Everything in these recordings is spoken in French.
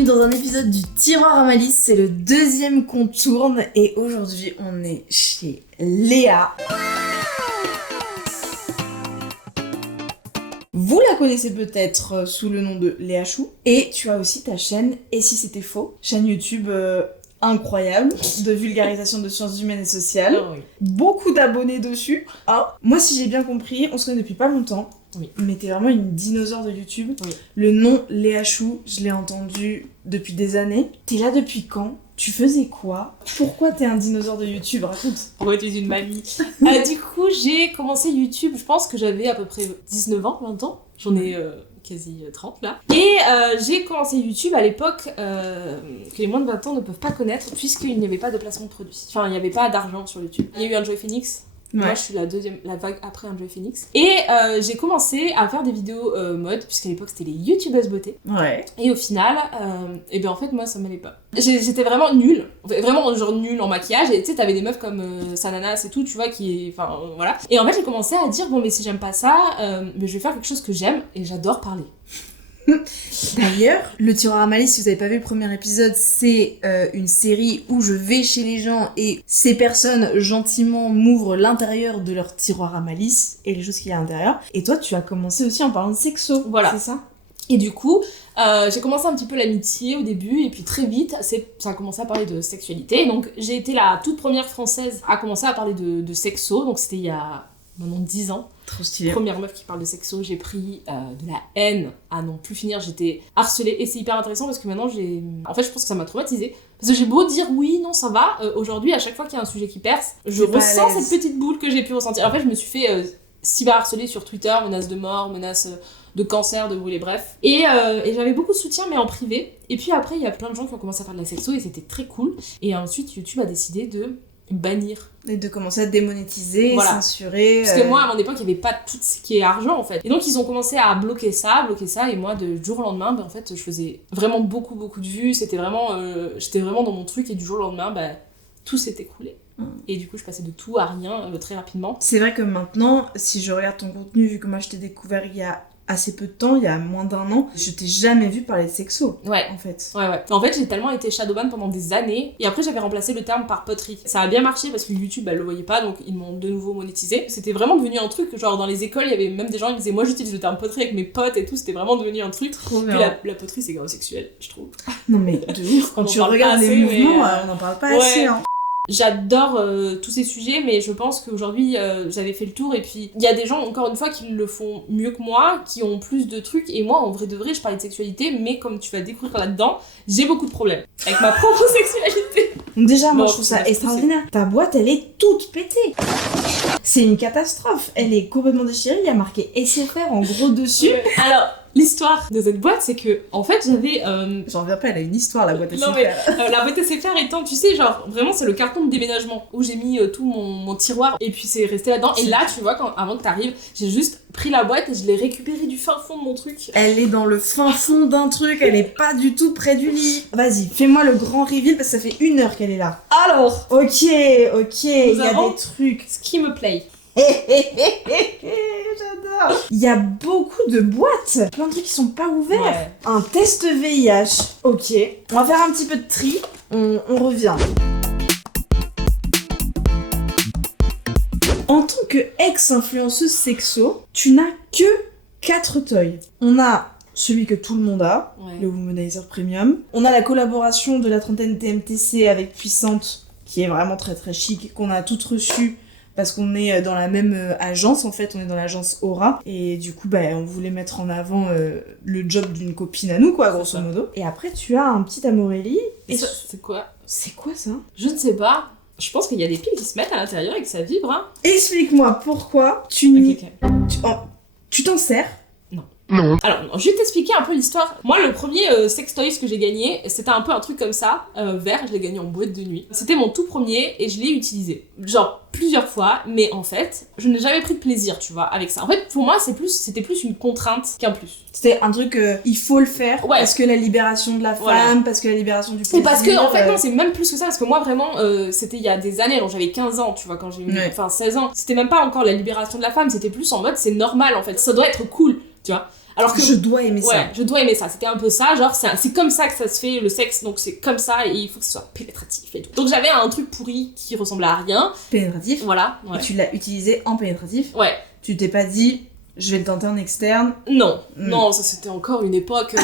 bienvenue dans un épisode du Tiroir à Malice, c'est le deuxième qu'on tourne et aujourd'hui on est chez Léa. Vous la connaissez peut-être sous le nom de Léa Chou et tu as aussi ta chaîne Et si c'était faux, chaîne YouTube incroyable de vulgarisation de sciences humaines et sociales. Oh oui. Beaucoup d'abonnés dessus. Ah, moi si j'ai bien compris, on se connaît depuis pas longtemps. Oui. Mais t'es vraiment une dinosaure de YouTube. Oui. Le nom Léa Chou, je l'ai entendu depuis des années. T'es là depuis quand ? Tu faisais quoi ? Pourquoi t'es un dinosaure de YouTube ? Raconte. Pourquoi tu es une mamie Du coup, j'ai commencé YouTube, je pense que j'avais à peu près 19 ans, 20 ans. J'en ai quasi 30 là. Et j'ai commencé YouTube à l'époque que les moins de 20 ans ne peuvent pas connaître puisqu'il n'y avait pas de placement de produits. Enfin, il n'y avait pas d'argent sur YouTube. Il y a eu Enjoy Phoenix. Ouais. Moi, je suis la vague après Enjoy Phoenix. Et j'ai commencé à faire des vidéos mode, puisqu'à l'époque, c'était les youtubeuses beauté. Ouais. Et au final, et bien en fait, moi, ça m'allait pas. J'étais vraiment nulle. Vraiment, genre nulle en maquillage. Et tu sais, t'avais des meufs comme Sananas et tout, tu vois, qui... Enfin, voilà. Et en fait, j'ai commencé à dire, bon, mais si j'aime pas ça, mais je vais faire quelque chose que j'aime. Et j'adore parler. D'ailleurs, le Tiroir à Malice, si vous n'avez pas vu le premier épisode, c'est une série où je vais chez les gens et ces personnes gentiment m'ouvrent l'intérieur de leur tiroir à malice et les choses qu'il y a à l'intérieur. Et toi, tu as commencé aussi en parlant de sexo, Voilà. C'est ça ? Et du coup, j'ai commencé un petit peu l'amitié au début, et puis très vite, ça a commencé à parler de sexualité. Donc j'ai été la toute première française à commencer à parler de sexo, donc c'était il y a maintenant 10 ans. Trop stylé. Première meuf qui parle de sexo, j'ai pris de la haine à non plus finir, j'étais harcelée, et c'est hyper intéressant parce que maintenant en fait je pense que ça m'a traumatisée. Parce que j'ai beau dire oui, non, ça va, aujourd'hui à chaque fois qu'il y a un sujet qui perce, je ressens cette petite boule que j'ai pu ressentir. En fait je me suis fait cyberharceler sur Twitter, menaces de mort, menaces de cancer, de brûler, bref. Et j'avais beaucoup de soutien, mais en privé. Et puis après, il y a plein de gens qui ont commencé à faire de la sexo, et c'était très cool. Et ensuite, YouTube a décidé de bannir. Et de commencer à démonétiser, Voilà. censurer. Parce que moi, à mon époque, il n'y avait pas tout ce qui est argent, en fait. Et donc, ils ont commencé à bloquer ça, et moi, de jour au lendemain, en fait, je faisais vraiment beaucoup de vues. C'était vraiment... j'étais vraiment dans mon truc, et du jour au lendemain, tout s'est écoulé. Et du coup, je passais de tout à rien très rapidement. C'est vrai que maintenant, si je regarde ton contenu, vu que moi je t'ai découvert il y a assez peu de temps, il y a moins d'1 an, je t'ai jamais vu parler de sexo. Ouais. En fait. Ouais. En fait, j'ai tellement été shadowban pendant des années, et après j'avais remplacé le terme par poterie. Ça a bien marché parce que YouTube, le voyait pas, donc ils m'ont de nouveau monétisé. C'était vraiment devenu un truc, genre dans les écoles, il y avait même des gens qui disaient, moi j'utilise le terme poterie avec mes potes et tout, c'était vraiment devenu un truc. Trop Puis bien. la poterie, c'est grave sexuel, je trouve. Non mais de ouf, quand On tu en parle regardes pas les assez, mouvements, mais, on n'en parle pas ouais. assez. Hein. J'adore tous ces sujets, mais je pense qu'aujourd'hui j'avais fait le tour, et puis il y a des gens, encore une fois, qui le font mieux que moi, qui ont plus de trucs, et moi en vrai de vrai je parlais de sexualité, mais comme tu vas découvrir là-dedans, j'ai beaucoup de problèmes avec ma propre sexualité. Donc déjà, moi Bon, je trouve ça c'est extraordinaire. Ta boîte, elle est toute pétée. C'est une catastrophe. Elle est complètement déchirée. Il y a marqué SFR en gros dessus. Ouais. Alors, l'histoire de cette boîte, c'est que en fait j'avais J'en reviens pas, elle a une histoire la boîte SFR. non mais la boîte SFR étant, tu sais, genre vraiment c'est le carton de déménagement où j'ai mis tout mon tiroir, et puis c'est resté là-dedans. Et là, tu vois, avant que t'arrives, j'ai juste pris la boîte et je l'ai récupérée du fin fond de mon truc. Elle est dans le fin fond d'un truc, elle est pas du tout près du lit. Vas-y, fais-moi le grand reveal parce que ça fait 1 heure qu'elle est là. Alors, Ok, il y a avons des trucs. ce qui me plaît. J'adore. Il y a beaucoup de boîtes, plein de trucs qui sont pas ouverts. Ouais. Un test VIH. Ok, on va faire un petit peu de tri. On revient. En tant que ex-influenceuse sexo, tu n'as que 4 toys. On a celui que tout le monde a, Ouais. le Womanizer Premium. On a la collaboration de la trentaine TMTC avec Puissante, qui est vraiment très très chic, qu'on a toutes reçues parce qu'on est dans la même agence, en fait, on est dans l'agence Aura. Et du coup, on voulait mettre en avant le job d'une copine à nous, quoi, grosso ça. modo. Et après, tu as un petit Amorelli. Et ça, c'est quoi? C'est quoi ça? Je ne sais pas. Je pense qu'il y a des piles qui se mettent à l'intérieur et que ça vibre, hein. Explique-moi pourquoi tu t'en sers. Alors, je vais t'expliquer un peu l'histoire. Moi, le premier sex toys que j'ai gagné, c'était un peu un truc comme ça, vert, je l'ai gagné en boîte de nuit. C'était mon tout premier et je l'ai utilisé. Genre, plusieurs fois, mais en fait, je n'ai jamais pris de plaisir, tu vois, avec ça. En fait, pour moi, c'était plus une contrainte qu'un plus. C'était un truc, il faut le faire, Ouais. Parce que la libération de la femme, Voilà. parce que la libération du plaisir. Et parce que, en fait, non, c'est même plus que ça, parce que moi, vraiment, c'était il y a des années, donc j'avais 15 ans, tu vois, quand j'ai eu, Ouais. 16 ans. C'était même pas encore la libération de la femme, c'était plus en mode, c'est normal, en fait, ça doit être cool, tu vois. Alors que je dois aimer ouais, ça. je dois aimer ça. C'était un peu ça, genre c'est comme ça que ça se fait le sexe, donc c'est comme ça et il faut que ce soit pénétratif et tout. Donc j'avais un truc pourri qui ressemblait à rien. Pénétratif. Voilà. Ouais. Et tu l'as utilisé en pénétratif. Ouais. Tu t'es pas dit, je vais le tenter en externe. Non, non, ça c'était encore une époque.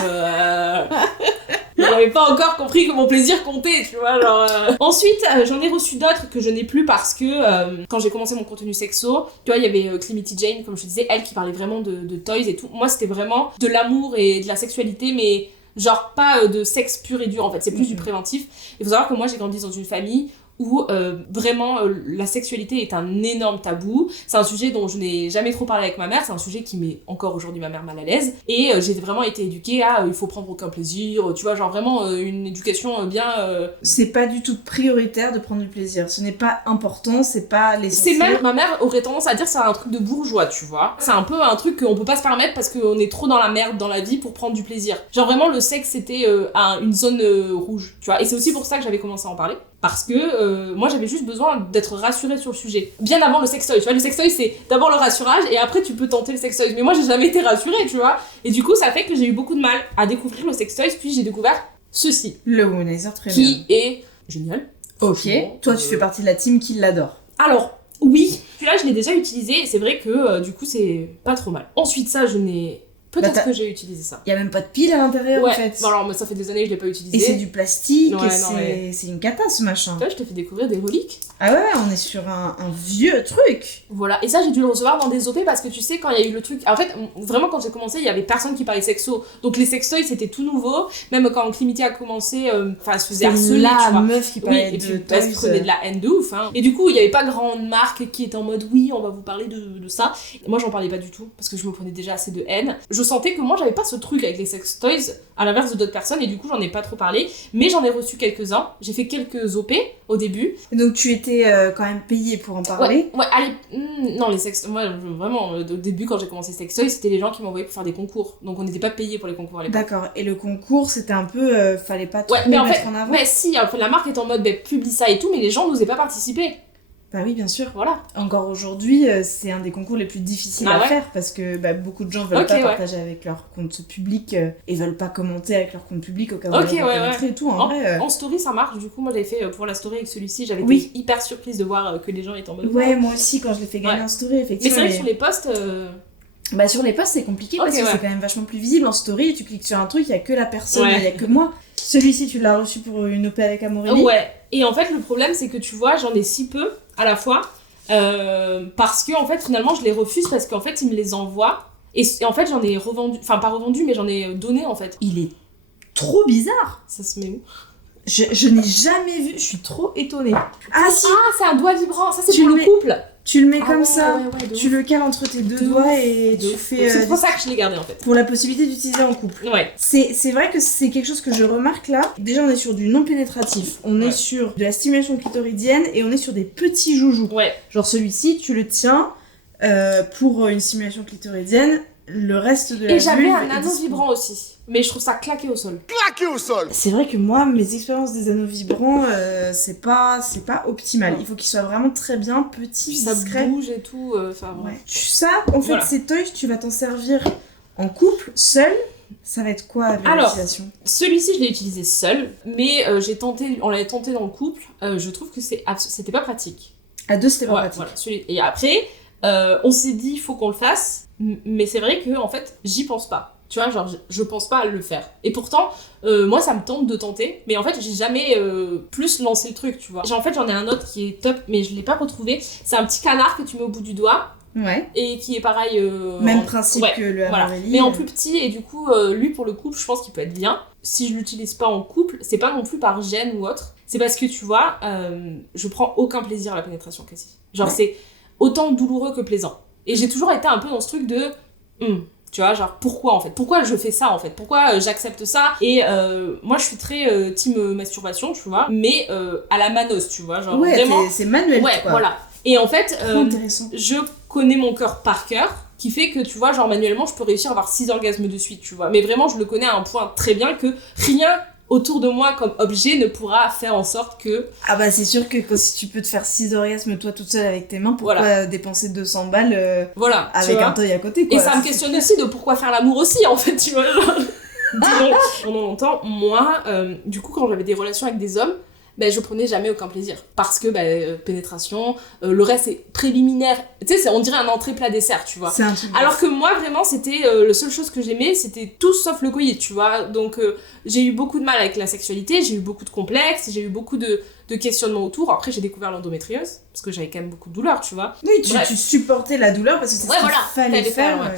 J'avais pas encore compris que mon plaisir comptait, tu vois, genre... Ensuite, j'en ai reçu d'autres que je n'ai plus parce que quand j'ai commencé mon contenu sexo, tu vois, il y avait Climity Jane, comme je te disais, elle qui parlait vraiment de toys et tout. Moi, c'était vraiment de l'amour et de la sexualité, mais genre pas de sexe pur et dur, en fait, c'est plus du préventif. Il faut savoir que moi, j'ai grandi dans une famille où vraiment la sexualité est un énorme tabou. C'est un sujet dont je n'ai jamais trop parlé avec ma mère, c'est un sujet qui met encore aujourd'hui ma mère mal à l'aise. Et j'ai vraiment été éduquée à il faut prendre aucun plaisir, tu vois, genre vraiment une éducation bien... C'est pas du tout prioritaire de prendre du plaisir, ce n'est pas important, c'est pas l'essentiel. C'est même, ma mère aurait tendance à dire que c'est un truc de bourgeois, tu vois. C'est un peu un truc qu'on peut pas se permettre parce qu'on est trop dans la merde dans la vie pour prendre du plaisir. Genre vraiment le sexe c'était une zone rouge, tu vois. Et c'est aussi pour ça que j'avais commencé à en parler. Parce que moi j'avais juste besoin d'être rassurée sur le sujet. Bien avant le sextoy, tu vois, le sextoy c'est d'abord le rassurage et après tu peux tenter le sextoy. Mais moi j'ai jamais été rassurée, tu vois. Et du coup ça fait que j'ai eu beaucoup de mal à découvrir le sextoy, puis j'ai découvert ceci. Le Womanizer, très bien. Qui est génial. Ok, toi tu fais partie de la team qui l'adore. Alors, oui, celui-là je l'ai déjà utilisé et c'est vrai que du coup c'est pas trop mal. Ensuite ça je n'ai... Peut-être que j'ai utilisé ça. Y a même pas de pile à l'intérieur ouais. en fait. Bon, alors ça fait des années que je l'ai pas utilisé. Et c'est du plastique, ouais, c'est une cata ce machin. Tu vois, je t'ai fait découvrir des reliques. Ah ouais, on est sur un vieux truc. Voilà, et ça j'ai dû le recevoir dans des OP parce que tu sais, quand il y a eu le truc... En fait, vraiment quand j'ai commencé, il y avait personne qui parlait sexo. Donc les sextoys c'était tout nouveau. Même quand Climity a commencé, elle se faisait harceler, tu vois. Meuf qui parlait et de puis elle se prenait de la haine de ouf. Hein. Et du coup, il y avait pas grande marque qui était en mode oui, on va vous parler de ça. Et moi j'en parlais pas du tout parce que je me prenais déjà assez de haine. Je sentais que moi j'avais pas ce truc avec les sextoys, à l'inverse de d'autres personnes, et du coup j'en ai pas trop parlé, mais j'en ai reçu quelques-uns. J'ai fait quelques OP au début. Et donc tu étais quand même payée pour en parler. Ouais, allez, non, les sextoys, moi vraiment, au début quand j'ai commencé sextoys, c'était les gens qui m'envoyaient pour faire des concours, donc on n'était pas payé pour les concours à l'époque. D'accord, et le concours c'était un peu, fallait pas trop mais mettre en avant. Ouais, si, en fait, la marque est en mode publie ça et tout, mais les gens n'osaient pas participer. Bah oui, bien sûr. Voilà. Encore aujourd'hui, c'est un des concours les plus difficiles à faire parce que beaucoup de gens veulent pas partager avec leur compte public et veulent pas commenter avec leur compte public au cas où ils vont pénétrer et tout. En vrai, en story, ça marche. Du coup, moi, j'avais fait pour la story avec celui-ci. J'avais été hyper surprise de voir que les gens étaient en mode... Ouais, moi aussi, quand je l'ai fait gagner en story, effectivement. Mais c'est vrai que sur les posts... sur les posts, c'est compliqué parce que c'est quand même vachement plus visible. En story, tu cliques sur un truc, il y a que la personne, il y a que moi. Celui-ci, tu l'as reçu pour une OP avec Amorélie. Ouais. Et en fait, le problème, c'est que tu vois, j'en ai si peu à la fois. Parce que en fait finalement je les refuse parce qu'en fait ils me les envoient et en fait j'en ai revendu, enfin pas revendu mais j'en ai donné en fait. Il est trop bizarre. Ça se met où? Je n'ai jamais vu, je suis trop étonnée. Ah si, c'est un doigt vibrant, ça c'est pour le couple. Tu le mets comme ça, tu ouf. le cales entre tes deux doigts et tu fais... C'est pour ça que je l'ai gardé en fait. Pour la possibilité d'utiliser en couple. Ouais. C'est vrai que c'est quelque chose que je remarque là. Déjà on est sur du non pénétratif, on est sur de la stimulation clitoridienne et on est sur des petits joujoux. Ouais. Genre celui-ci, tu le tiens pour une stimulation clitoridienne, le reste de la Et j'avais vulve un anneau vibrant aussi. Mais je trouve ça claqué au sol. Claqué au sol. C'est vrai que moi, mes expériences des anneaux vibrants, c'est pas optimal. Il faut qu'ils soient vraiment très bien petits, discrets. Ça bouge et tout. Ouais. Ça, en fait, ces toys, tu vas t'en servir en couple, seul. Ça va être quoi avec l'utilisation ? Celui-ci, je l'ai utilisé seul, mais on l'avait tenté dans le couple. Je trouve que c'était pas pratique. À deux, c'était pas pratique. Voilà, et après, on s'est dit, il faut qu'on le fasse. Mais c'est vrai que en fait, j'y pense pas. Tu vois, genre, je pense pas à le faire. Et pourtant, moi, ça me tente de tenter. Mais en fait, j'ai jamais plus lancé le truc, tu vois. En fait, j'en ai un autre qui est top, mais je l'ai pas retrouvé. C'est un petit canard que tu mets au bout du doigt. Ouais. Et qui est pareil... Même principe que le Amorélie. Mais en plus petit, et du coup, lui, pour le couple, je pense qu'il peut être bien. Si je l'utilise pas en couple, c'est pas non plus par gêne ou autre. C'est parce que, tu vois, je prends aucun plaisir à la pénétration, quasi. Genre, c'est autant douloureux que plaisant. Et j'ai toujours été un peu dans ce truc de... tu vois, genre, pourquoi en fait ? Pourquoi je fais ça en fait ? Pourquoi j'accepte ça ? Et moi, je suis très team masturbation, tu vois, mais à la manos, tu vois, genre vraiment... c'est manuel, quoi. Voilà. Et en fait, intéressant. Je connais mon cœur par cœur, qui fait que, tu vois, genre manuellement, je peux réussir à avoir 6 orgasmes de suite, tu vois. Mais vraiment, je le connais à un point très bien que rien autour de moi comme objet ne pourra faire en sorte que... Ah bah c'est sûr que si tu peux te faire 6 orgasmes toi toute seule avec tes mains, pourquoi dépenser 200 balles voilà, avec un toy à côté quoi. Et ça me questionne aussi de pourquoi faire l'amour aussi en fait, tu vois. Pendant longtemps, moi, du coup quand j'avais des relations avec des hommes, je prenais jamais aucun plaisir. Parce que pénétration, le reste c'est préliminaire. Tu sais, on dirait un entrée plat dessert, tu vois. C'est un truc. Alors que moi, vraiment, c'était la seule chose que j'aimais, c'était tout sauf le coït, tu vois. Donc, j'ai eu beaucoup de mal avec la sexualité, j'ai eu beaucoup de complexes, j'ai eu beaucoup de questionnements autour. Après, j'ai découvert l'endométriose, parce que j'avais quand même beaucoup de douleur, tu vois. Oui, tu supportais la douleur parce que c'est ce qu'il fallait faire.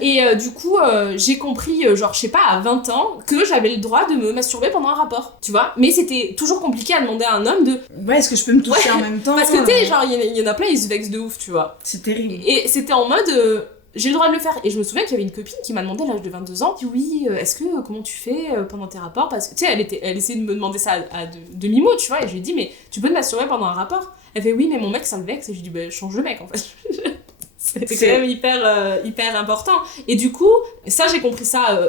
Et du coup, j'ai compris, je sais pas, à 20 ans, que j'avais le droit de me masturber pendant un rapport, tu vois. Mais c'était toujours compliqué à demander à un homme de... Ouais, est-ce que je peux me toucher en même temps? Parce que tu sais, genre, il y en a plein, ils se vexent de ouf, tu vois. C'est terrible. Et c'était en mode... j'ai le droit de le faire. Et je me souviens que j'avais une copine qui m'a demandé à l'âge de 22 ans, dit oui, comment tu fais pendant tes rapports? Parce que tu sais, elle essayait de me demander ça à demi-mot, tu vois, et je lui ai dit, mais tu peux te masturber pendant un rapport? Elle fait oui, mais mon mec ça le vexe, et je lui ai dit, change le mec en fait. C'est quand même hyper important. Et du coup, ça j'ai compris ça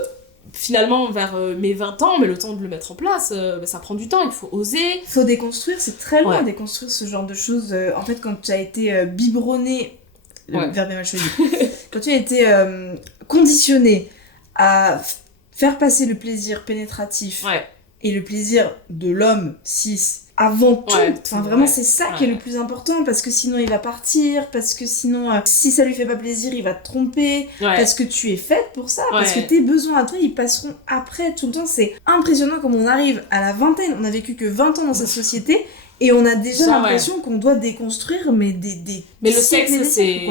finalement vers mes 20 ans, mais le temps de le mettre en place, ça prend du temps, il faut oser. Faut déconstruire, c'est très loin déconstruire ce genre de choses. En fait, quand tu as été biberonné, le verbe est mal choisi, quand tu as été conditionné à faire passer le plaisir pénétratif et le plaisir de l'homme cis avant tout, enfin vraiment c'est ça qui est le plus important, parce que sinon il va partir, parce que sinon si ça lui fait pas plaisir il va te tromper, parce que tu es faite pour ça, parce que tes besoins à toi ils passeront après tout le temps. C'est impressionnant comme on arrive à la vingtaine, on a vécu que 20 ans dans cette société et on a déjà l'impression qu'on doit déconstruire mais le sexe c'est...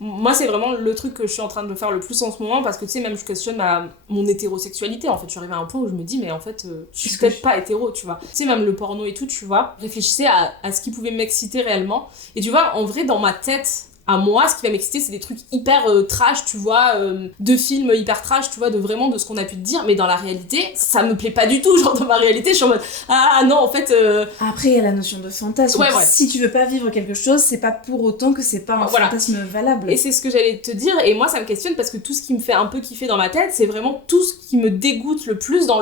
Moi, c'est vraiment le truc que je suis en train de faire le plus en ce moment, parce que tu sais, même je questionne mon hétérosexualité. En fait, je suis arrivée à un point où je me dis, mais en fait, je suis peut-être pas hétéro, tu vois. Tu sais, même le porno et tout, tu vois. Réfléchissez à ce qui pouvait m'exciter réellement. Et tu vois, en vrai, dans ma tête, à moi, ce qui va m'exciter, c'est des trucs hyper trash, tu vois, de films hyper trash, tu vois, de ce qu'on a pu te dire, mais dans la réalité, ça me plaît pas du tout. Genre, dans ma réalité, je suis en mode, ah non, en fait... Après, il y a la notion de fantasme. Si tu veux pas vivre quelque chose, c'est pas pour autant que c'est pas un fantasme valable. Et c'est ce que j'allais te dire, et moi, ça me questionne, parce que tout ce qui me fait un peu kiffer dans ma tête, c'est vraiment tout ce qui me dégoûte le plus dans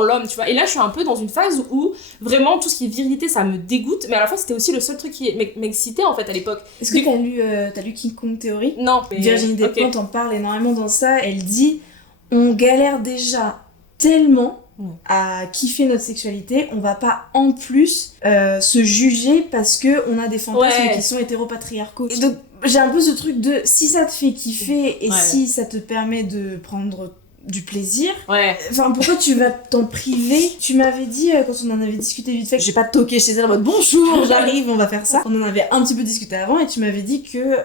l'homme, tu vois. Et là, je suis un peu dans une phase où, vraiment, tout ce qui est virilité, ça me dégoûte, mais à la fois, c'était aussi le seul truc qui m'excitait, en fait, à l'époque. Est-ce que t'as lu King Kong Theory? Non. Virginie Despentes en parle énormément dans ça. Elle dit, on galère déjà tellement à kiffer notre sexualité, on va pas en plus se juger parce que on a des fantasmes qui sont hétéropatriarcaux. Et donc j'ai un peu ce truc de, si ça te fait kiffer et si ça te permet de prendre du plaisir, enfin pourquoi tu vas t'en priver? Tu m'avais dit quand on en avait discuté vite fait, que j'ai pas toqué chez elle en mode bonjour j'arrive on va faire ça, on en avait un petit peu discuté avant, et tu m'avais dit que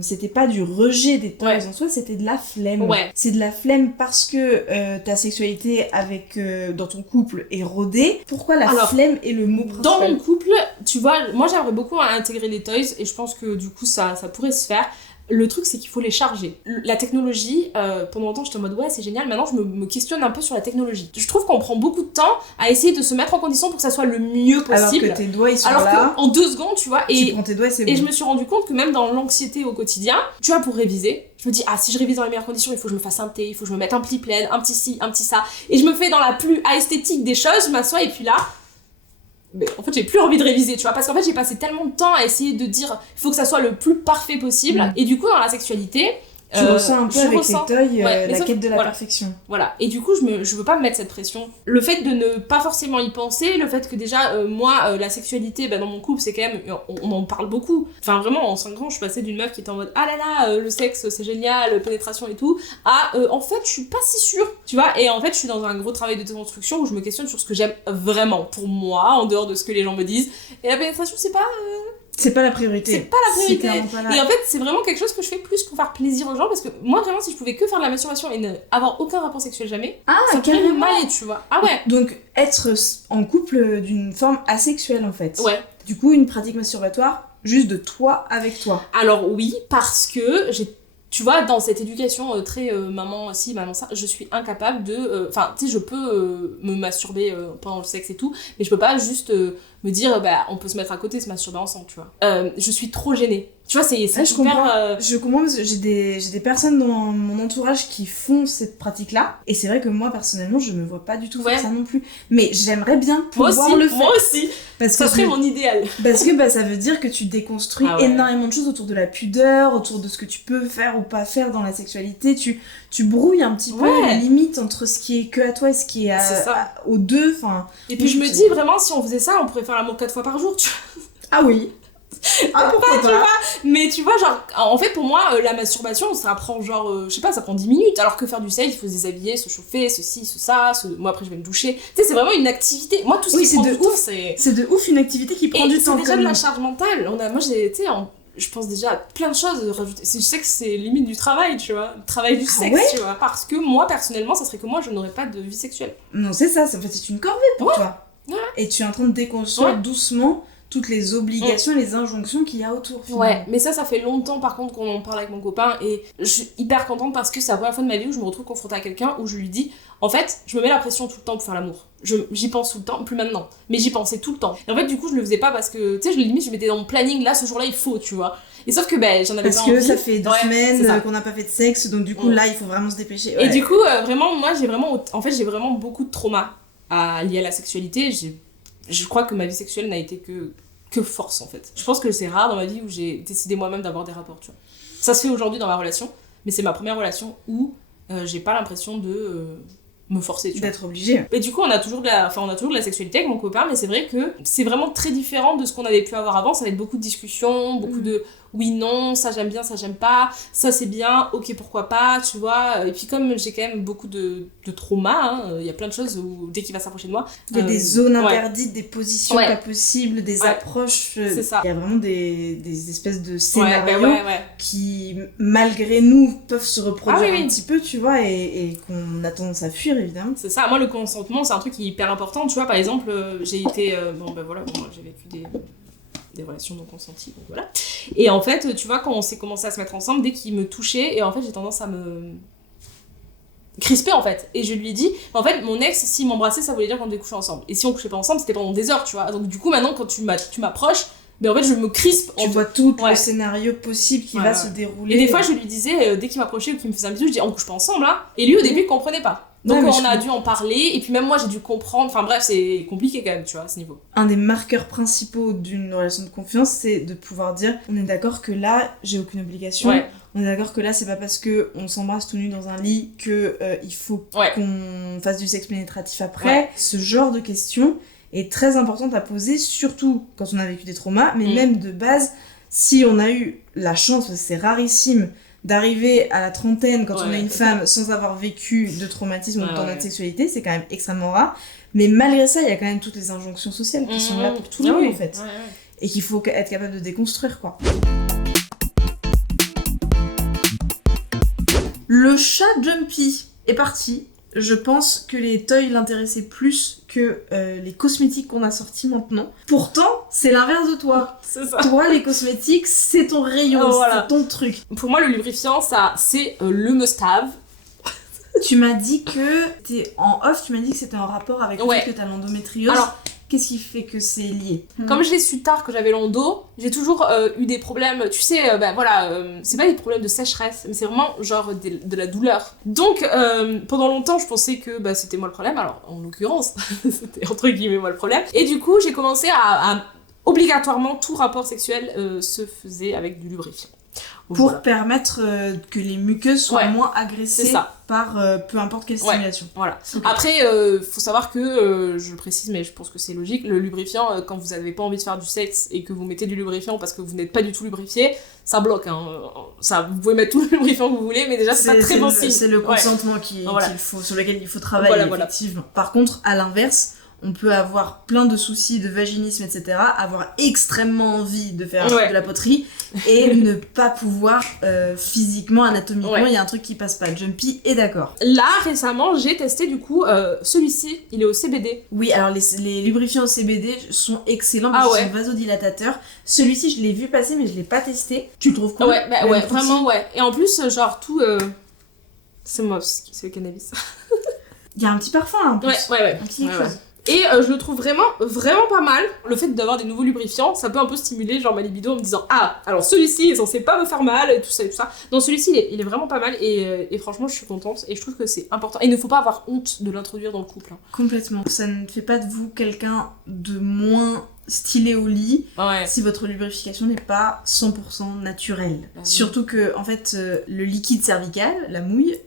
c'était pas du rejet des toys en soi, c'était de la flemme. C'est de la flemme parce que ta sexualité avec dans ton couple est rodée. Pourquoi la flemme est le mot principal? Dans mon couple, tu vois, moi j'aimerais beaucoup intégrer les toys, et je pense que du coup ça pourrait se faire. Le truc, c'est qu'il faut les charger. La technologie, pendant longtemps, j'étais en mode ouais, c'est génial. Maintenant, je me questionne un peu sur la technologie. Je trouve qu'on prend beaucoup de temps à essayer de se mettre en condition pour que ça soit le mieux possible. Alors que tes doigts, ils sont là. Alors qu'en 2 secondes, tu vois. Tu prends tes doigts et c'est bon. Et je me suis rendu compte que même dans l'anxiété au quotidien, tu vois, pour réviser, je me dis, si je révise dans les meilleures conditions, il faut que je me fasse un thé, il faut que je me mette un pli plaid, un petit ci, un petit ça. Et je me fais dans la plus esthétique des choses, je m'assois et puis là... Mais en fait j'ai plus envie de réviser, tu vois, parce qu'en fait j'ai passé tellement de temps à essayer de dire il faut que ça soit le plus parfait possible, et du coup dans la sexualité tu ressens un peu avec les toys la quête de la perfection. Voilà, et du coup je veux pas me mettre cette pression. Le fait de ne pas forcément y penser, le fait que déjà moi la sexualité dans mon couple c'est quand même, on en parle beaucoup. Enfin vraiment en 5 ans je suis passée d'une meuf qui était en mode ah là là le sexe c'est génial, pénétration et tout, à en fait je suis pas si sûre, tu vois. Et en fait je suis dans un gros travail de déconstruction où je me questionne sur ce que j'aime vraiment pour moi en dehors de ce que les gens me disent. Et la pénétration c'est pas la priorité. C'est pas la priorité. Et en fait, c'est vraiment quelque chose que je fais plus pour faire plaisir aux gens, parce que moi, vraiment, si je pouvais que faire de la masturbation et ne avoir aucun rapport sexuel jamais, ça pourrait me mal, tu vois. Ah ouais. Donc, être en couple d'une forme asexuelle, en fait. Ouais. Du coup, une pratique masturbatoire juste de toi avec toi. Alors oui, parce que tu vois, dans cette éducation très maman ci, maman ça, je suis incapable de... Enfin, tu sais, je peux me masturber pendant le sexe et tout, mais je peux pas juste me dire bah on peut se mettre à côté, se masturber ensemble, tu vois. Je suis trop gênée. Tu vois, c'est je comprends. Je comprends parce que j'ai des personnes dans mon entourage qui font cette pratique-là. Et c'est vrai que moi, personnellement, je me vois pas du tout faire ça non plus. Mais j'aimerais bien pouvoir le faire. Moi aussi. Parce que ça serait mon idéal. Parce que ça veut dire que tu déconstruis énormément de choses autour de la pudeur, autour de ce que tu peux faire ou pas faire dans la sexualité. Tu brouilles un petit peu les limites entre ce qui est que à toi et ce qui est aux deux. Et puis je me dis vraiment, si on faisait ça, on pourrait faire l'amour 4 fois par jour, tu vois. Ah oui. Pourquoi pas, tu vois. Mais tu vois, genre, en fait, pour moi, la masturbation, ça prend genre, je sais pas, ça prend 10 minutes. Alors que faire du sexe, il faut se déshabiller, se chauffer, ceci, ça. Moi, après, je vais me doucher. Tu sais, c'est vraiment une activité. Moi, tout ce qui prend du temps, c'est de ouf une activité qui prend du temps. C'est déjà de la charge mentale. Moi, j'ai, tu sais, je pense déjà à plein de choses de rajouter. Je sais que c'est limite du travail, tu vois. Travail du sexe, tu vois. Parce que moi, personnellement, ça serait que moi, je n'aurais pas de vie sexuelle. Non, c'est ça. En fait, c'est une corvée pour toi. Ouais. Et tu es en train de déconstruire doucement toutes les obligations et les injonctions qu'il y a autour. Finalement. Ouais, mais ça fait longtemps par contre qu'on en parle avec mon copain et je suis hyper contente parce que c'est la première fois de ma vie où je me retrouve confrontée à quelqu'un où je lui dis en fait, je me mets la pression tout le temps pour faire l'amour. J'y pense tout le temps, plus maintenant, mais j'y pensais tout le temps. Et en fait, du coup, je le faisais pas parce que, tu sais, je mettais dans mon planning, là, ce jour-là, il faut, tu vois. Et sauf que, j'en avais pas envie. Parce que ça fait 2 semaines qu'on n'a pas fait de sexe, donc du coup, là, il faut vraiment se dépêcher. Ouais. Et du coup, vraiment, moi, j'ai vraiment beaucoup de traumas liés à la sexualité. Je crois que ma vie sexuelle n'a été que force, en fait. Je pense que c'est rare dans ma vie où j'ai décidé moi-même d'avoir des rapports, tu vois. Ça se fait aujourd'hui dans ma relation, mais c'est ma première relation où j'ai pas l'impression de me forcer, tu vois. D'être obligée. Et du coup, on a toujours de la sexualité avec mon copain, mais c'est vrai que c'est vraiment très différent de ce qu'on avait pu avoir avant. Ça va être beaucoup de discussions, beaucoup de oui, non, ça j'aime bien, ça j'aime pas, ça c'est bien, ok, pourquoi pas, tu vois. Et puis comme j'ai quand même beaucoup de traumas, il y a plein de choses où dès qu'il va s'approcher de moi... Il y a des zones interdites, des positions pas possibles, des approches... C'est ça. Il y a vraiment des espèces de scénarios qui, malgré nous, peuvent se reproduire un petit peu, tu vois, et qu'on a tendance à fuir, évidemment. C'est ça. Moi, le consentement, c'est un truc qui est hyper important, tu vois. Par exemple, j'ai été... moi, j'ai vécu des relations non consenties, donc voilà. Et en fait, tu vois, quand on s'est commencé à se mettre ensemble, dès qu'il me touchait, et en fait, j'ai tendance à me crisper, en fait. Et je lui ai dit, en fait, mon ex, s'il m'embrassait, ça voulait dire qu'on devait coucher ensemble. Et si on couchait pas ensemble, c'était pendant des heures, tu vois. Donc du coup, maintenant, quand tu m'approches, en fait, je me crispe. Tu vois tout le scénario possible qui va se dérouler. Et des fois, je lui disais, dès qu'il m'approchait ou qu'il me faisait un bisou, je dis, on couche pas ensemble, hein. Et lui, au début, il comprenait pas. Donc on a dû en parler, et puis même moi j'ai dû comprendre, enfin bref, c'est compliqué quand même, tu vois, à ce niveau. Un des marqueurs principaux d'une relation de confiance, c'est de pouvoir dire, on est d'accord que là, j'ai aucune obligation, on est d'accord que là, c'est pas parce que on s'embrasse tout nu dans un lit que il faut qu'on fasse du sexe pénétratif après. Ce genre de questions est très importante à poser, surtout quand on a vécu des traumas, mais même de base, si on a eu la chance, parce que c'est rarissime, d'arriver à la trentaine quand on est une femme sans avoir vécu de traumatisme dans notre sexualité, c'est quand même extrêmement rare. Mais malgré ça, il y a quand même toutes les injonctions sociales qui sont là pour tout le monde en fait. Et qu'il faut être capable de déconstruire, quoi. Le chat Jumpy est parti. Je pense que les toys l'intéressaient plus que les cosmétiques qu'on a sortis maintenant. Pourtant, c'est l'inverse de toi. C'est ça. Toi, les cosmétiques, c'est ton rayon, c'est ton truc. Pour moi, le lubrifiant, ça, c'est le must-have. Tu m'as dit que, en off, tu m'as dit que c'était en rapport avec le fait que t'as l'endométriose. Alors, qu'est-ce qui fait que c'est lié ? Comme je l'ai su tard que j'avais l'endo, j'ai toujours eu des problèmes, tu sais, c'est pas des problèmes de sécheresse, mais c'est vraiment genre de la douleur. Donc pendant longtemps je pensais que c'était moi le problème, alors en l'occurrence c'était entre guillemets moi le problème. Et du coup j'ai commencé à obligatoirement tout rapport sexuel se faisait avec du lubrifiant. Pour permettre que les muqueuses soient moins agressées par peu importe quelle stimulation. Voilà. Okay. Après, faut savoir que, je le précise, mais je pense que c'est logique, le lubrifiant, quand vous n'avez pas envie de faire du sexe et que vous mettez du lubrifiant parce que vous n'êtes pas du tout lubrifié, ça bloque. Hein. Ça, vous pouvez mettre tout le lubrifiant que vous voulez, mais déjà, c'est pas très bon signe. C'est le consentement qu'il faut, sur lequel il faut travailler, effectivement. Par contre, à l'inverse, on peut avoir plein de soucis de vaginisme, etc., avoir extrêmement envie de faire de la poterie et ne pas pouvoir physiquement, anatomiquement, il y a un truc qui passe pas. Jumpy est d'accord. Là, récemment, j'ai testé du coup, celui-ci, il est au CBD. Oui, alors les lubrifiants au CBD sont excellents parce qu'ils sont vasodilatateurs. Celui-ci, je l'ai vu passer, mais je l'ai pas testé. Tu le trouves cool ? Ouais, vraiment, ouais. Et en plus, genre, tout... C'est moi, c'est le cannabis. Il y a un petit parfum, là, en plus. Ouais. Un petit quelque chose. Et je le trouve vraiment pas mal. Le fait d'avoir des nouveaux lubrifiants, ça peut un peu stimuler genre ma libido en me disant ah, alors celui-ci est censé pas me faire mal et tout ça et tout ça. Non, celui-ci il est vraiment pas mal et franchement je suis contente et je trouve que c'est important. Et il ne faut pas avoir honte de l'introduire dans le couple. Hein. Complètement. Ça ne fait pas de vous quelqu'un de moins stylé au lit si votre lubrification n'est pas 100% naturelle. Surtout que en fait le liquide cervical, la mouille,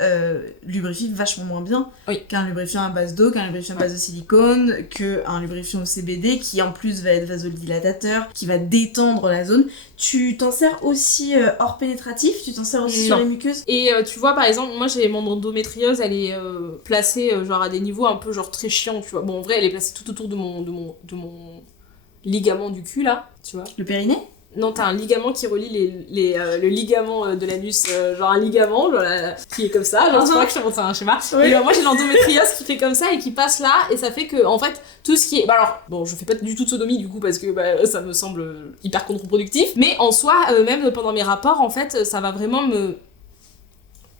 lubrifie vachement moins bien qu'un lubrifiant à base d'eau, qu'un lubrifiant à base de silicone, qu'un lubrifiant au CBD qui en plus va être vasodilatateur, qui va détendre la zone. Tu t'en sers aussi hors pénétratif, tu t'en sers aussi sur les muqueuses. Et tu vois par exemple, moi j'ai mon endométriose, elle est placée genre à des niveaux un peu genre très chiants, tu vois. Bon en vrai elle est placée tout autour de mon ligament du cul là, tu vois. Le périnée? Non, t'as un ligament qui relie le ligament de l'anus, genre un ligament genre, qui est comme ça, genre tu vois que je te montre un schéma. Oui. Et moi j'ai l'endométriose qui fait comme ça et qui passe là, et ça fait que en fait tout ce qui est... Bah alors, bon je fais pas du tout de sodomie du coup parce que ça me semble hyper contre-productif, mais en soi, même pendant mes rapports en fait, ça va vraiment me...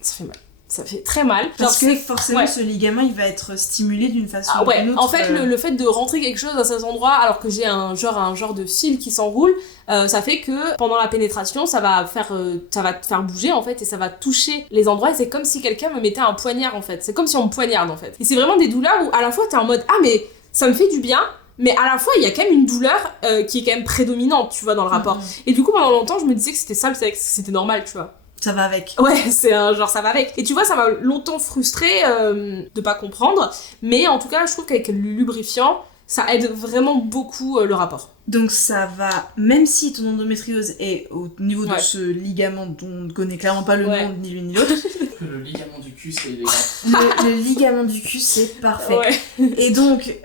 Ça fait mal. Ça fait très mal. Parce que forcément, ce ligament, il va être stimulé d'une façon ou d'une autre. En fait, le fait de rentrer quelque chose à cet endroit, alors que j'ai un genre de fil qui s'enroule, ça fait que pendant la pénétration, ça va te faire bouger, en fait, et ça va toucher les endroits, et c'est comme si quelqu'un me mettait un poignard, en fait. C'est comme si on me poignarde, en fait. Et c'est vraiment des douleurs où, à la fois, t'es en mode « Ah, mais ça me fait du bien », mais à la fois, il y a quand même une douleur qui est quand même prédominante, tu vois, dans le rapport. Et du coup, pendant longtemps, je me disais que c'était ça, que c'était normal, tu vois. Ça va avec. Ouais, c'est un genre ça va avec. Et tu vois, ça m'a longtemps frustrée de pas comprendre. Mais en tout cas, je trouve qu'avec le lubrifiant, ça aide vraiment beaucoup le rapport. Donc ça va, même si ton endométriose est au niveau de ce ligament dont on ne connaît clairement pas le nom ni l'une ni l'autre. Le ligament du cul, c'est élégant. Le ligament du cul, c'est parfait. Et donc,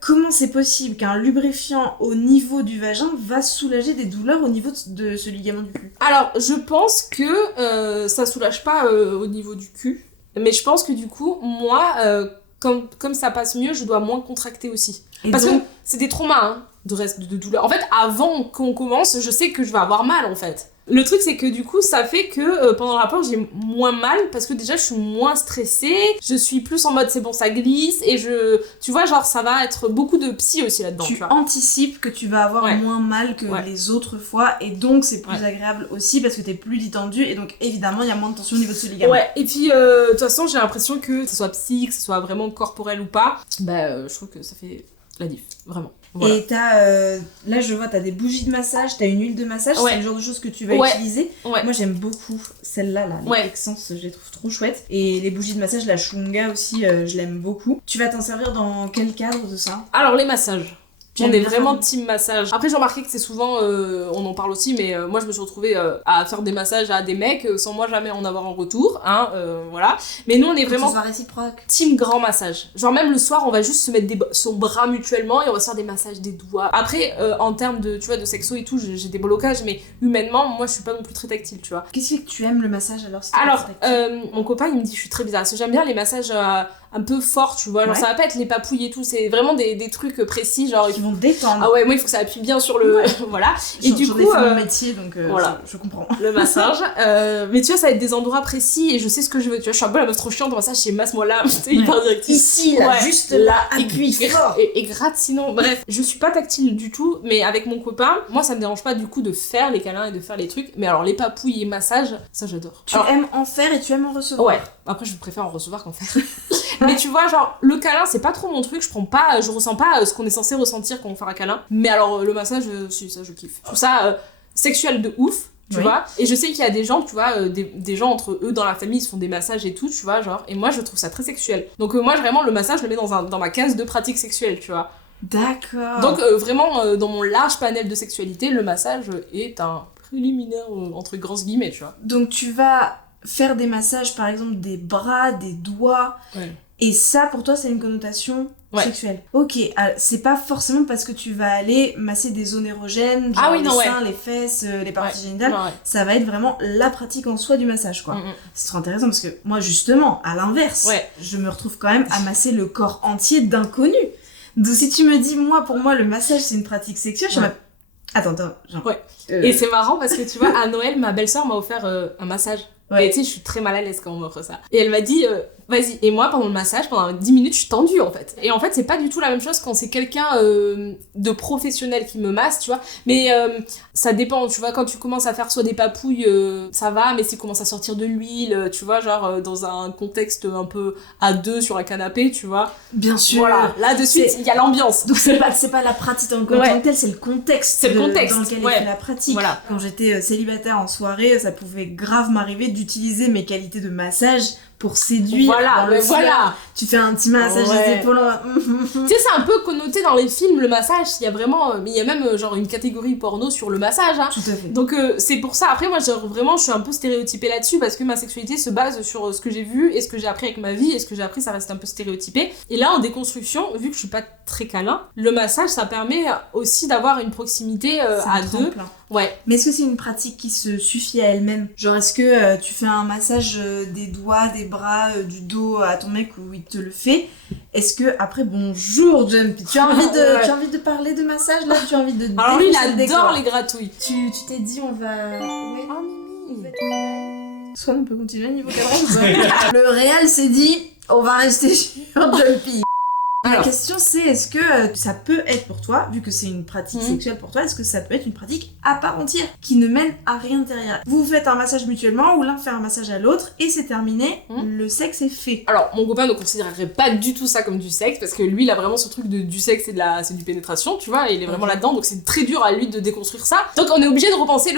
comment c'est possible qu'un lubrifiant au niveau du vagin va soulager des douleurs au niveau de ce ligament du cul? Alors, je pense que ça soulage pas au niveau du cul. Mais je pense que du coup, moi, comme ça passe mieux, je dois moins contracter aussi. Parce que c'est des traumas, hein, de douleur. En fait, avant qu'on commence, je sais que je vais avoir mal, en fait. Le truc, c'est que du coup, ça fait que pendant le rapport, j'ai moins mal parce que déjà, je suis moins stressée. Je suis plus en mode, c'est bon, ça glisse. Et tu vois, genre, ça va être beaucoup de psy aussi là-dedans. Tu anticipes que tu vas avoir moins mal que les autres fois. Et donc, c'est plus agréable aussi parce que t'es plus détendu. Et donc, évidemment, il y a moins de tension au niveau de ce ligament. Ouais, et puis, de toute façon, j'ai l'impression que ce soit psy, que ce soit vraiment corporel ou pas, je trouve que ça fait la diff, vraiment. Voilà. Et là je vois, t'as des bougies de massage, t'as une huile de massage, c'est le genre de choses que tu vas utiliser. Moi j'aime beaucoup celle-là, les Essence, je les trouve trop chouettes. Et les bougies de massage, la Shunga aussi, je l'aime beaucoup. Tu vas t'en servir dans quel cadre de ça? Alors les massages. On est vraiment team massage. Après, j'ai remarqué que c'est souvent, on en parle aussi, mais moi je me suis retrouvée à faire des massages à des mecs sans moi jamais en avoir en retour, hein, voilà. Mais nous on est vraiment team grand massage. Genre même le soir, on va juste se mettre son bras mutuellement et on va se faire des massages des doigts. Après, en termes de, tu vois, de sexo et tout, j'ai des blocages, mais humainement, moi je suis pas non plus très tactile, tu vois. Qu'est-ce qui fait que tu aimes le massage alors? Mon copain il me dit je suis très bizarre, parce que j'aime bien les massages un peu forts, tu vois, genre ça va pas être les papouilles et tout, c'est vraiment des trucs précis, genre qui vont détendre. Ah ouais, moi il faut que ça appuie bien sur le voilà. Et du coup mon métier, donc voilà, je comprends. Le massage, mais tu vois, ça va être des endroits précis et je sais ce que je veux, tu vois, je suis un peu la meuf trop chiante dans massage, c'est masse-moi là, c'est hyper directif. Ici, là, juste là, appuie fort. Et gratte sinon, bref, je suis pas tactile du tout, mais avec mon copain, moi ça me dérange pas du coup de faire les câlins et de faire les trucs, mais alors les papouilles et massages, ça j'adore. Tu aimes en faire et tu aimes en recevoir? Ouais, après je préfère en recevoir qu'en faire. Mais tu vois, genre, le câlin, c'est pas trop mon truc, je ressens pas ce qu'on est censé ressentir quand on fait un câlin. Mais alors, le massage, si, ça, je kiffe. Je trouve ça sexuel de ouf, tu vois. Et je sais qu'il y a des gens, tu vois, des gens entre eux dans la famille, ils se font des massages et tout, tu vois, genre. Et moi, je trouve ça très sexuel. Donc, moi, vraiment, le massage, je le mets dans ma case de pratique sexuelle, tu vois. D'accord. Donc, vraiment, dans mon large panel de sexualité, le massage est un préliminaire, entre grosses guillemets, tu vois. Donc, tu vas faire des massages, par exemple, des bras, des doigts. Ouais. Et ça, pour toi, c'est une connotation sexuelle. Ok, c'est pas forcément parce que tu vas aller masser des zones érogènes, genre les seins, les fesses, les parties génitales. Ça va être vraiment la pratique en soi du massage, quoi. C'est trop intéressant parce que moi, justement, à l'inverse, je me retrouve quand même à masser le corps entier d'inconnus. Donc si tu me dis, pour moi, le massage, c'est une pratique sexuelle, je suis en mode... Attends, genre... Et c'est marrant parce que, tu vois, à Noël, ma belle-sœur m'a offert un massage. Et tu sais, je suis très mal à l'aise quand on m'offre ça. Et elle m'a dit, vas-y. Et moi, pendant le massage, pendant 10 minutes, je suis tendue, en fait. Et en fait, c'est pas du tout la même chose quand c'est quelqu'un de professionnel qui me masse, tu vois. Mais ça dépend, tu vois, quand tu commences à faire soit des papouilles, ça va, mais si tu commences à sortir de l'huile, tu vois, genre dans un contexte un peu à deux sur un canapé, tu vois. Bien sûr. Voilà, là, de suite, il y a l'ambiance. Donc c'est pas la pratique en tant que telle, c'est le contexte. C'est le contexte, dans lequel est ouais. fait la pratique. Voilà. Quand j'étais célibataire en soirée, ça pouvait grave m'arriver d'utiliser mes qualités de massage pour séduire. Voilà, dans le voilà. fleur. Tu fais un petit massage des épaules. Tu sais, c'est un peu connoté dans les films, le massage. Il y a vraiment, mais il y a même genre une catégorie porno sur le massage. Hein. Tout à fait. Donc c'est pour ça. Après, moi, vraiment, je suis un peu stéréotypée là-dessus parce que ma sexualité se base sur ce que j'ai vu et ce que j'ai appris avec ma vie. Et ce que j'ai appris, ça reste un peu stéréotypé. Et là, en déconstruction, vu que je suis pas très câlin, le massage, ça permet aussi d'avoir une proximité à deux. Ouais. Mais est-ce que c'est une pratique qui se suffit à elle-même? Genre, est-ce que tu fais un massage des doigts, des bras, du dos à ton mec où il te le fait? Est-ce que, après, bonjour Jumpy, tu as envie de parler de massage là? Tu as envie de Alors lui, il défoncer le décor. adore les gratouilles. Tu t'es dit, on va... Ouais. Oh, Mimi. Soit on peut continuer à niveau cadrage. Le réel s'est dit, on va rester sur Jumpy. La question c'est, est-ce que ça peut être pour toi, vu que c'est une pratique sexuelle pour toi, est-ce que ça peut être une pratique à part entière, qui ne mène à rien derrière? Vous faites un massage mutuellement, ou l'un fait un massage à l'autre, et c'est terminé, le sexe est fait. Alors, mon copain ne considérerait pas du tout ça comme du sexe, parce que lui, il a vraiment ce truc du sexe et c'est du pénétration, tu vois, et il est vraiment là-dedans, donc c'est très dur à lui de déconstruire ça. Donc on est obligé de repenser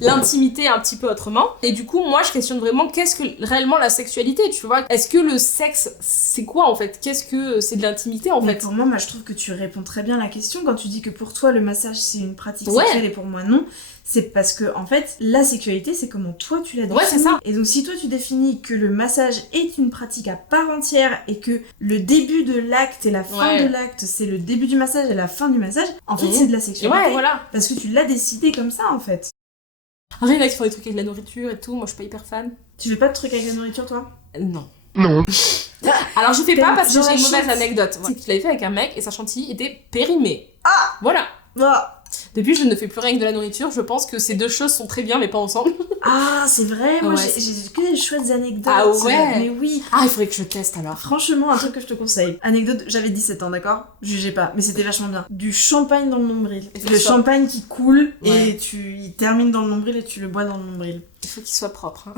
l'intimité un petit peu autrement. Et du coup, moi, je questionne vraiment qu'est-ce que réellement la sexualité, tu vois? Est-ce que le sexe, c'est quoi en fait? Qu'est-ce que c'est de l'intimité en fait? Mais pour moi, je trouve que tu réponds très bien à la question quand tu dis que pour toi, le massage, c'est une pratique sexuelle et pour moi, non. C'est parce que, en fait, la sexualité, c'est comment toi tu l'as définie. Ouais, c'est ça. Et donc, si toi tu définis que le massage est une pratique à part entière et que le début de l'acte et la fin de l'acte, c'est le début du massage et la fin du massage, en fait, c'est de la sexualité. Ouais, voilà. Parce que tu l'as décidé comme ça, en fait. Après, il y en a qui font des trucs avec la nourriture et tout, moi je suis pas hyper fan. Tu fais pas de trucs avec la nourriture, toi? Non. Non. Alors je fais pas parce que j'ai une mauvaise chantilly. anecdote. Ouais. Je l'avais fait avec un mec et sa chantilly était périmée. Ah! Voilà. Ah, Depuis, je ne fais plus rien avec de la nourriture. Je pense que ces deux choses sont très bien, mais pas ensemble. ah c'est vrai, moi Ouais. j'ai que des chouettes anecdotes. Ah ouais? Mais oui. Ah, il faudrait que je teste alors. Franchement, un truc que je te conseille. Anecdote, j'avais 17 ans, d'accord? Jugez pas, mais c'était vachement bien. Du champagne dans le nombril. Et Le ça- champagne qui coule Ouais. et il termine dans le nombril et tu le bois dans le nombril. Il faut qu'il soit propre. Hein.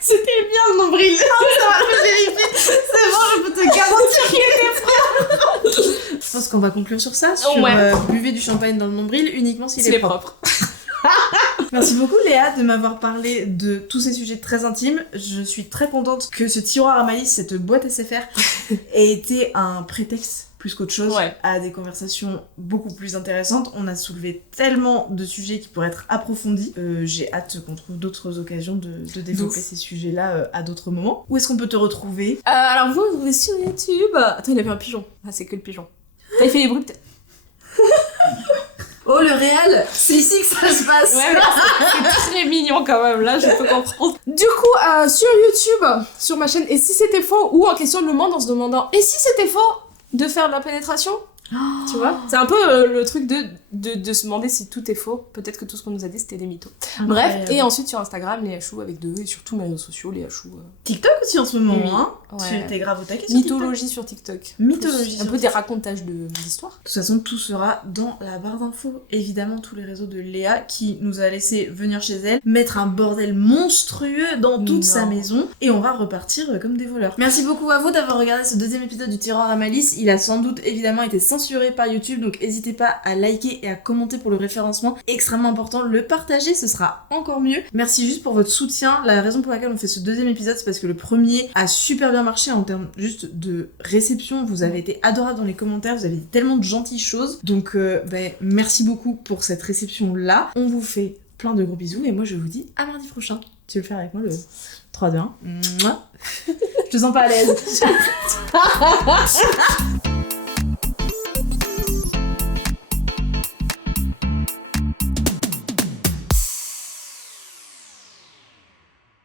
C'était bien le nombril. Ça va, je vérifie. C'est bon, je peux te garantir qu'il était propre. Je pense qu'on va conclure sur ça. Sur buvez du champagne dans le nombril uniquement s'il S'il est est propre. propre. Merci beaucoup Léa de m'avoir parlé de tous ces sujets très intimes. Je suis très contente que ce tiroir à malice, cette boîte SFR, ait été un prétexte plus qu'autre chose à des conversations beaucoup plus intéressantes. On a soulevé tellement de sujets qui pourraient être approfondis. J'ai hâte qu'on trouve d'autres occasions de développer ces sujets-là à d'autres moments. Où est-ce qu'on peut te retrouver? Alors vous êtes sur YouTube. Attends, il avait un pigeon. Ah, c'est que le pigeon. Il fait les bruits peut-être. Oh, le réel, c'est ici que ça se passe. Ouais, mais c'est très mignon quand même, là, je peux comprendre. Du coup, sur YouTube, sur ma chaîne, et si c'était faux, ou en question le monde en se demandant, et si c'était faux de faire de la pénétration? Tu vois? C'est un peu le truc de se demander si tout est faux. Peut-être que tout ce qu'on nous a dit, c'était des mythos. Bref, et ensuite sur Instagram, Léa Chou avec 2 et sur tous mes réseaux sociaux, Léa Chou. TikTok aussi en ce moment, Oui. hein. Ouais. Tu t'es grave au taquet sur TikTok. Mythologie sur TikTok. Mythologie Un sur peu des TikTok. racontages d'histoires. De toute façon, tout sera dans la barre d'infos. Évidemment, tous les réseaux de Léa qui nous a laissé venir chez elle, mettre un bordel monstrueux dans toute sa maison, et on va repartir comme des voleurs. Merci beaucoup à vous d'avoir regardé ce deuxième épisode du Tiroir à Malice. Il a sans doute évidemment été censuré par YouTube, donc n'hésitez pas à liker et à commenter pour le référencement. Extrêmement important, le partager, ce sera encore mieux. Merci juste pour votre soutien. La raison pour laquelle on fait ce deuxième épisode, c'est parce que le premier a super bien marché en termes juste de réception. Vous avez été adorables dans les commentaires, vous avez dit tellement de gentilles choses. Donc merci beaucoup pour cette réception-là. On vous fait plein de gros bisous et moi je vous dis à mardi prochain. Tu veux le faire avec moi le 3, 2, 1 Mouah. Je te sens pas à l'aise.